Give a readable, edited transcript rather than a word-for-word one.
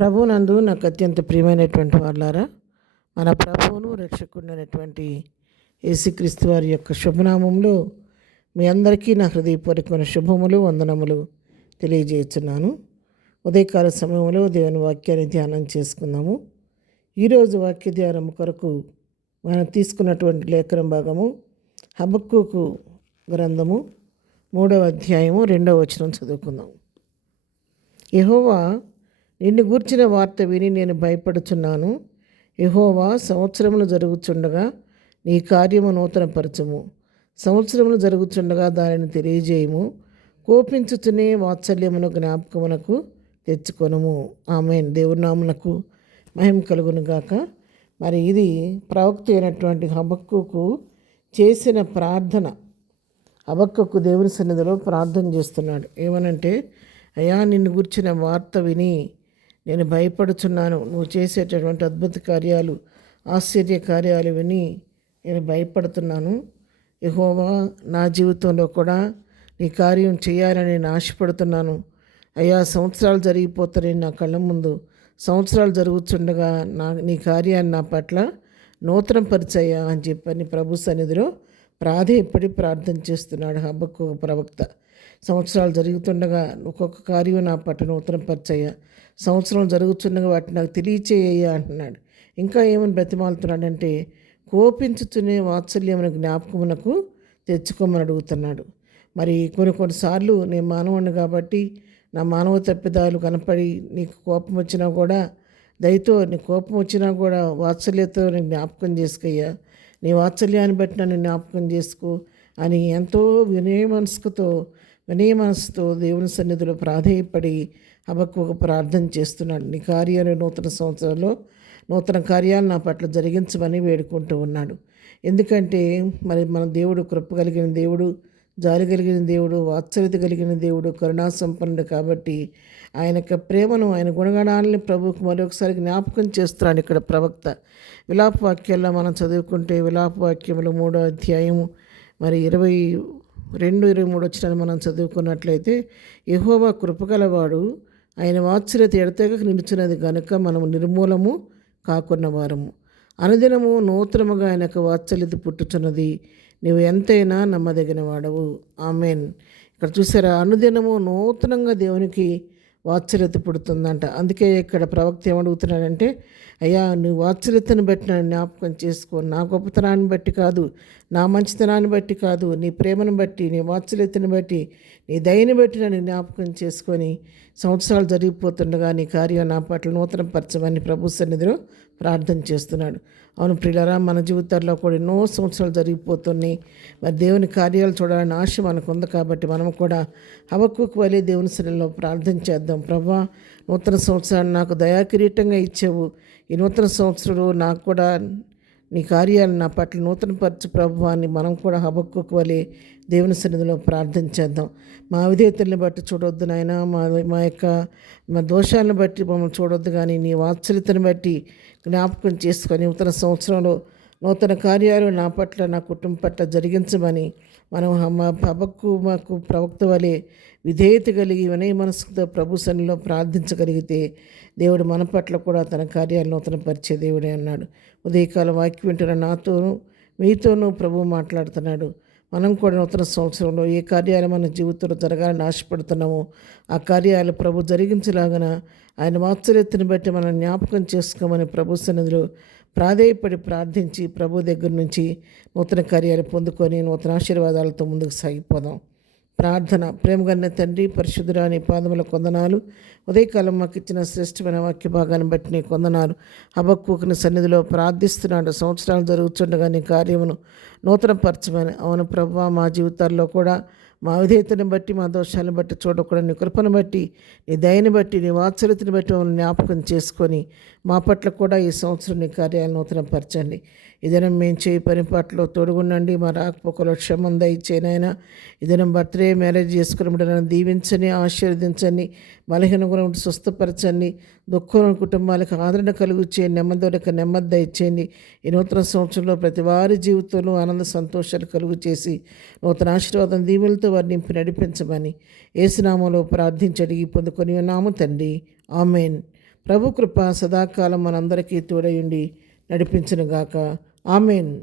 ప్రభువునందు నాకు అత్యంత ప్రియమైనటువంటి వాళ్ళారా, మన ప్రభువును రక్షకుడైనటువంటి యేసుక్రీస్తు వారి యొక్క శుభనామంలో మీ అందరికీ నా హృదయపూర్వకమైన శుభములు వందనములు తెలియజేస్తున్నాను. ఉదయకాల సమయంలో దేవుని వాక్యాన్ని ధ్యానం చేసుకుందాము. ఈరోజు వాక్య ధ్యానం కొరకు మనం తీసుకున్నటువంటి లేఖన భాగము హబక్కూకు గ్రంథము 3వ అధ్యాయము 2వ వచనం చదువుకుందాం. యెహోవా, నిన్ను గూర్చిన వార్త విని నేను భయపడుచున్నాను. యెహోవా, సంవత్సరములు జరుగుచుండగా నీ కార్యము నూతనపరచుము. సంవత్సరములు జరుగుచుండగా దానిని తెలియజేయము. కోపించుచునే వాత్సల్యమును జ్ఞాపకమునకు తెచ్చుకొనుము. ఆమేన్. దేవుని నామమునకు మహిమ కలుగును గాక. మరి ఇది ప్రవక్త అయినటువంటి హబక్కూకు చేసిన ప్రార్థన. హబక్కూకు దేవుని సన్నిధిలో ప్రార్థన చేస్తున్నాడు. ఏమనంటే, అయ్యా, నిన్ను గుర్చిన వార్త విని నేను భయపడుచున్నాను. నువ్వు చేసేటటువంటి అద్భుత కార్యాలు, ఆశ్చర్య కార్యాలు విని నేను భయపడుతున్నాను. యెహోవా, నా జీవితంలో కూడా నీ కార్యం చేయాలని నేను ఆశపడుతున్నాను. అయ్యా, సంవత్సరాలు జరిగిపోతున్నాయి నా కళ్ళ ముందు. సంవత్సరాలు జరుగుతుండగా నీ కార్యాన్ని నా పట్ల నూతనం పరిచయ్యా అని చెప్పని ప్రభు సన్నిధిలో ప్రాధేయపడి ప్రార్థన చేస్తున్నాడు హబక్కూకు ప్రవక్త. సంవత్సరాలు జరుగుతుండగా ఒక్కొక్క కార్యం నా పట్ల నూతనం పరిచయ్యా, సంవత్సరం జరుగుతుండగా వాటిని నాకు తెలియచేయ్యా అంటున్నాడు. ఇంకా ఏమని బ్రతిమాలుతున్నాడంటే, కోపించుతూనే వాత్సల్యమును జ్ఞాపకమునకు తెచ్చుకోమని అడుగుతున్నాడు. మరి కొన్నిసార్లు నేను మానవుడిని కాబట్టి నా మానవ తప్పిదాలు కనపడి నీకు కోపం వచ్చినా కూడా, దయతో నీ కోపం వచ్చినా కూడా వాత్సల్యతో నేను జ్ఞాపకం చేసుకయ్యా, నీ వాత్సల్యాన్ని బట్టి నన్ను జ్ఞాపకం చేసుకో అని ఎంతో వినయ మనసుతో దేవుని సన్నిధిలో ప్రాధేయపడి హబక్కూకు ప్రార్థన చేస్తున్నాడు. నీ కార్యాలు నూతన సంవత్సరంలో నూతన కార్యాలు నా పట్ల జరిగించమని వేడుకుంటూ ఉన్నాడు. ఎందుకంటే మరి మన దేవుడు కృప కలిగిన దేవుడు, జాలి కలిగిన దేవుడు, వాత్సల్యత కలిగిన దేవుడు, కరుణా సంపన్నుడు కాబట్టి ఆయన యొక్క ప్రేమను, ఆయన గుణగణాలని ప్రభువుకు మరొకసారి జ్ఞాపకం చేస్తున్నాడు. ఇక్కడ ప్రవక్త విలాప వాక్యాల్లో మనం చదువుకుంటే విలాప వాక్యములు 3వ అధ్యాయము మరి 22-23 వచ్చిన మనం చదువుకున్నట్లయితే, యెహోవా కృపగలవాడు, ఆయన వాత్సల్యత ఎడతెగక నిలుచున్నది గనుక మనము నిర్మూలము కాకున్న వారము. అనుదినము నూతనముగా ఆయనకు వాత్సల్యత పుట్టుచున్నది, నీవు ఎంతైనా నమ్మదగిన వాడవు. ఆమేన్. ఇక్కడ చూసారా, అనుదినము నూతనంగా దేవునికి వాత్సల్యత పుడుతుందంట. అందుకే ఇక్కడ ప్రవక్త ఏమడుగుతున్నాడంటే, అయ్యా, నువ్వు వాత్సల్యతను బట్టి నన్ను జ్ఞాపకం చేసుకో. నా గొప్పతనాన్ని బట్టి కాదు, నా మంచితనాన్ని బట్టి కాదు, నీ ప్రేమను బట్టి, నీ వాత్సల్యతను బట్టి, నీ దయని బట్టి నన్ను జ్ఞాపకం చేసుకొని సంవత్సరాలు జరిగిపోతుండగా నీ కార్యం నా పట్ల నూతన పరచమని ప్రభు సన్నిధిలో ప్రార్థన చేస్తున్నాడు. అవును ప్రియులారా, మన జీవితాల్లో కూడా ఎన్నో సంవత్సరాలు జరిగిపోతున్నాయి. మరి దేవుని కార్యాలు చూడాలని ఆశ మనకు ఉంది కాబట్టి మనం కూడా హబక్కూకు వలె దేవుని సన్నిధిలో ప్రార్థన చేద్దాం. ప్రభా, నూతన సంవత్సరాన్ని నాకు దయాకిరీటంగా ఇచ్చావు. ఈ నూతన సంవత్సరంలో నాకు కూడా నీ కార్యాలు నా పట్ల నూతనపరచు ప్రభు అని మనం కూడా హబక్కూకు వలె దేవుని సన్నిధిలో ప్రార్థన చేద్దాం. మా విధేయతల్ని బట్టి చూడొద్దు నాయన, మా దోషాలను బట్టి మమ్మల్ని చూడొద్దు, కానీ నీ వాత్సల్యతను బట్టి జ్ఞాపకం చేసుకొని నూతన సంవత్సరంలో నూతన కార్యాలు నా పట్ల, నా కుటుంబం పట్ల జరిగించమని మనం మాకు ప్రవక్త వలె విధేయత కలిగి వినయ మనసుతో ప్రభు సన్నిధిలో ప్రార్థించగలిగితే దేవుడు మన పట్ల కూడా తన కార్యాలు నూతనపరిచే దేవుడే అన్నాడు. ఉదయకాల వాక్యం వింటున్న నాతోనూ మీతోనూ ప్రభు మాట్లాడుతున్నాడు. మనం కూడా నూతన సంవత్సరంలో ఏ కార్యాలు మన జీవితంలో జరగాలని ఆశపడుతున్నామో ఆ కార్యాలు ప్రభు జరిగించలాగన ఆయన వాత్సల్యతను బట్టి మనం జ్ఞాపకం చేసుకోమని ప్రభు సన్నిధిలో ప్రాధేయపడి ప్రార్థించి ప్రభు దగ్గర నుంచి నూతన కార్యాలు పొందుకొని నూతన ఆశీర్వాదాలతో ముందుకు సాగిపోదాం. ప్రార్థన. ప్రేమగన్న తండ్రి, పరిశుద్ధుడా, నీ పాదముల కొందనాలు. ఉదయకాలం మాకు ఇచ్చిన శ్రేష్టమైన వాక్య భాగాన్ని బట్టి నీ కొందనాలు. హబక్కూకుని సన్నిధిలో ప్రార్థిస్తున్నాడు. సంవత్సరాలు జరుగుతుండగా నీ కార్యమును నూతనపరచమని. అవును ప్రభువా, మా జీవితాల్లో కూడా మా విధేయతను బట్టి, మా దోషాలను బట్టి చూడకుండా నీ కృపను బట్టి, నీ దయని బట్టి, నీ వాత్సల్యతను బట్టి మమ్మల్ని జ్ఞాపకం చేసుకొని మా పట్ల కూడా ఈ సంవత్సరం నీ కార్యాలను నూతనపరచండి. ఇదనం మేము చేయి పని పట్ల తోడుగుండండి. మా రాకపోకలో క్షమం దయచేనైనా. ఇదనం బర్త్డే మ్యారేజ్ చేసుకుని నన్ను దీవించని, ఆశీర్వదించండి. బలహీన గుణం స్వస్థపరచండి. దుఃఖం కుటుంబాలకు ఆదరణ కలుగు చేయండి. నెమ్మదికి నెమ్మది దయచేయండి. ఈ నూతన సంవత్సరంలో ప్రతి వారి జీవితంలో ఆనంద సంతోషాలు కలుగు చేసి నూతన ఆశీర్వాదం దీవులతో వారిని నింపి నడిపించమని యేసు నామములో ప్రార్థించి అడిగి పొందుకొని ఉన్నాము తండ్రి. ఆమేన్. ప్రభు కృప సదాకాలం మనందరికీ తోడయుండి నడిపించునుగాక. ఆమెన్.